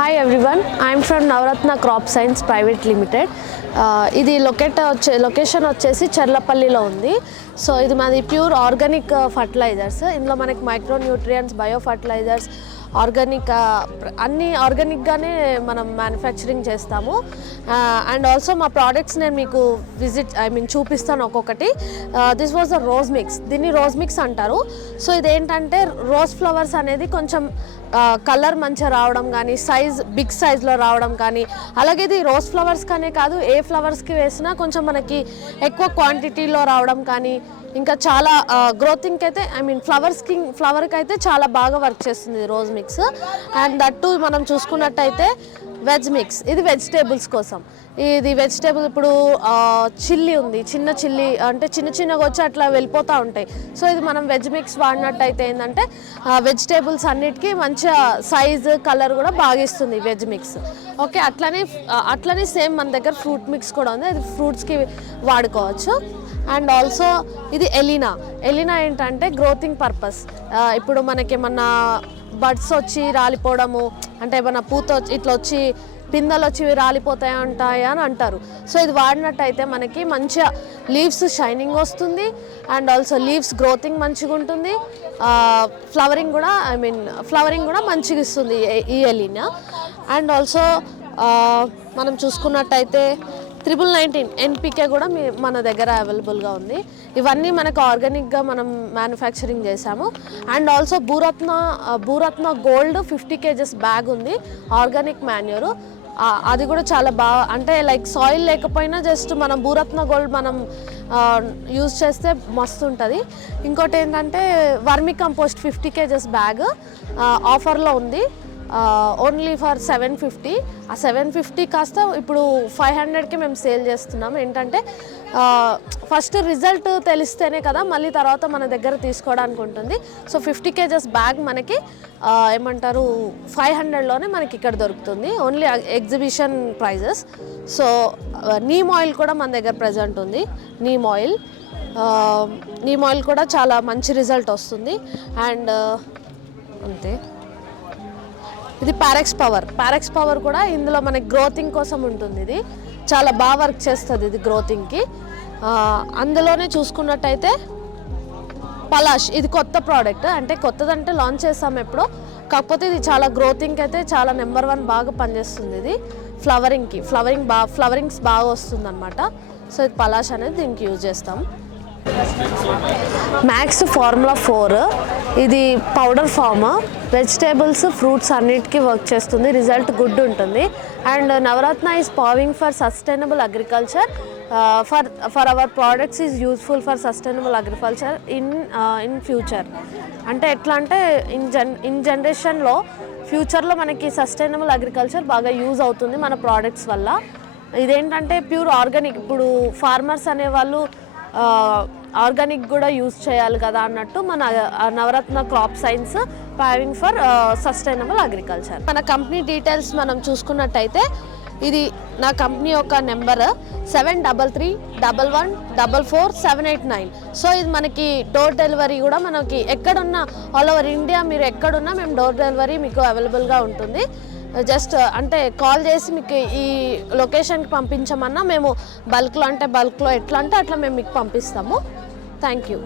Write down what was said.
Hi everyone, I am from Navaratna Crop Science Private Limited. ఇది location వచ్చేసి చర్లపల్లిలో ఉంది. So ఇది మాది ప్యూర్ ఆర్గానిక్ ఫర్టిలైజర్స్. ఇందులో మనకి micro nutrients, bio fertilizers, organic అన్నీ ఆర్గానిక్గానే మనం మ్యానుఫ్యాక్చరింగ్ చేస్తాము. అండ్ ఆల్సో మా ప్రోడక్ట్స్ నేను మీకు చూపిస్తాను ఒక్కొక్కటి. This was the rose mix. దీన్ని రోజ్ మిక్స్ అంటారు. సో ఇదేంటంటే రోజ్ ఫ్లవర్స్ అనేది కొంచెం కలర్ మంచిగా రావడం కానీ, బిగ్ సైజ్లో రావడం కానీ, అలాగే ఇది రోజ్ ఫ్లవర్స్ కానే కాదు, ఏ ఫ్లవర్స్కి వేసినా కొంచెం మనకి ఎక్కువ క్వాంటిటీలో రావడం కానీ, ఇంకా చాలా గ్రోతింగ్కి అయితే ఫ్లవర్కి అయితే చాలా బాగా వర్క్ చేస్తుంది రోజ్ మిక్స్. అండ్ దట్టు మనం చూసుకున్నట్టయితే వెజ్ మిక్స్, ఇది వెజిటేబుల్స్ కోసం. ఇది వెజిటేబుల్ ఇప్పుడు చిల్లీ ఉంది, చిన్న చిల్లీ అంటే చిన్నగా వచ్చి అట్లా వెళ్ళిపోతూ ఉంటాయి. సో ఇది మనం వెజ్ మిక్స్ వాడినట్టయితే ఏంటంటే వెజిటేబుల్స్ అన్నిటికీ మంచిగా సైజు, కలర్ కూడా బాగా ఇస్తుంది వెజ్ మిక్స్. ఓకే, అట్లనే సేమ్ మన దగ్గర ఫ్రూట్ మిక్స్ కూడా ఉంది, అది ఫ్రూట్స్కి వాడుకోవచ్చు. అండ్ ఆల్సో ఇది ఎలినా ఏంటంటే గ్రోతింగ్ పర్పస్. ఇప్పుడు మనకి ఏమన్నా బడ్స్ వచ్చి రాలిపోవడము, అంటే ఏమన్నా పూత ఇట్లా వచ్చి పిందెలు వచ్చి రాలిపోతాయి అని అంటారు. సో ఇది వాడినట్టయితే మనకి మంచిగా లీవ్స్ షైనింగ్ వస్తుంది. అండ్ ఆల్సో లీవ్స్ గ్రోతింగ్ మంచిగా ఉంటుంది. ఫ్లవరింగ్ కూడా మంచిగా ఇస్తుంది ఈ ఎలినా. అండ్ ఆల్సో మనం చూసుకున్నట్టయితే 1919 NPK కూడా మన దగ్గర అవైలబుల్గా ఉంది. ఇవన్నీ మనకు ఆర్గానిక్గా మనం మ్యానుఫ్యాక్చరింగ్ చేసాము. And also Bhuratna gold 50 kgs bag ఉంది, ఆర్గానిక్ మాన్యూరు. అది కూడా చాలా బాగా, అంటే లైక్ సాయిల్ లేకపోయినా జస్ట్ మనం భూరత్న గోల్డ్ మనం యూజ్ చేస్తే మస్తు ఉంటుంది. ఇంకోటి ఏంటంటే వర్మి కంపోస్ట్ 50 kgs బ్యాగ్ ఆఫర్లో ఉంది, ఓన్లీ ఫర్ 750. ఆ 750 కాస్త ఇప్పుడు 500కి మేము సేల్ చేస్తున్నాము. ఏంటంటే ఫస్ట్ రిజల్ట్ తెలిస్తేనే కదా మళ్ళీ తర్వాత మన దగ్గర తీసుకోవడానికి ఉంటుంది. సో 50 kgs బ్యాగ్ మనకి 500లోనే మనకి ఇక్కడ దొరుకుతుంది, only exhibition prices. So neem oil కూడా మన దగ్గర ప్రజెంట్ ఉంది. నీమ్ ఆయిల్ కూడా చాలా మంచి రిజల్ట్ వస్తుంది. అండ్ అంతే, ఇది పారెక్స్ పవర్ కూడా ఇందులో మనకి గ్రోతింగ్ కోసం ఉంటుంది. ఇది చాలా బాగా వర్క్ చేస్తుంది ఇది గ్రోతింగ్కి. అందులోనే చూసుకున్నట్టయితే పలాష్, ఇది కొత్త ప్రోడక్ట్, అంటే కొత్తదంటే లాంచ్ చేస్తాం ఎప్పుడో, కాకపోతే ఇది చాలా గ్రోతింగ్కి అయితే చాలా నెంబర్ 1 బాగా పనిచేస్తుంది. ఇది ఫ్లవరింగ్స్ బాగా వస్తుంది అనమాట. సో ఇది పలాష్ అనేది దీనికి యూజ్ చేస్తాం. మ్యాక్స్ ఫార్ములా 4, ఇది పౌడర్ ఫామ్, వెజిటేబుల్స్, ఫ్రూట్స్ అన్నిటికీ వర్క్ చేస్తుంది, రిజల్ట్ గుడ్ ఉంటుంది. And Navaratna is powering for sustainable agriculture. For our products is useful for sustainable agriculture in future. అంటే ఎట్లా అంటే ఇన్ జనరేషన్లో ఫ్యూచర్లో మనకి సస్టైనబుల్ అగ్రికల్చర్ బాగా యూజ్ అవుతుంది మన ప్రోడక్ట్స్ వల్ల. ఇదేంటంటే ప్యూర్ ఆర్గానిక్. ఇప్పుడు ఫార్మర్స్ అనేవాళ్ళు ఆర్గానిక్ కూడా యూజ్ చేయాలి కదా అన్నట్టు మన Navaratna crop science powering for sustainable agriculture. మన కంపెనీ డీటెయిల్స్ మనం చూసుకున్నట్టయితే ఇది నా కంపెనీ యొక్క నెంబర్ 7331144789. సో ఇది మనకి డోర్ డెలివరీ కూడా మనకి ఎక్కడున్నా ఆల్ ఓవర్ ఇండియా మీరు ఎక్కడున్నా మేము డోర్ డెలివరీ మీకు అవైలబుల్గా ఉంటుంది. జస్ట్ అంటే కాల్ చేసి మీకు ఈ లొకేషన్కి పంపించమన్నా మేము బల్క్లో ఎట్లా అంటే అట్లా మేము మీకు పంపిస్తాము. Thank you.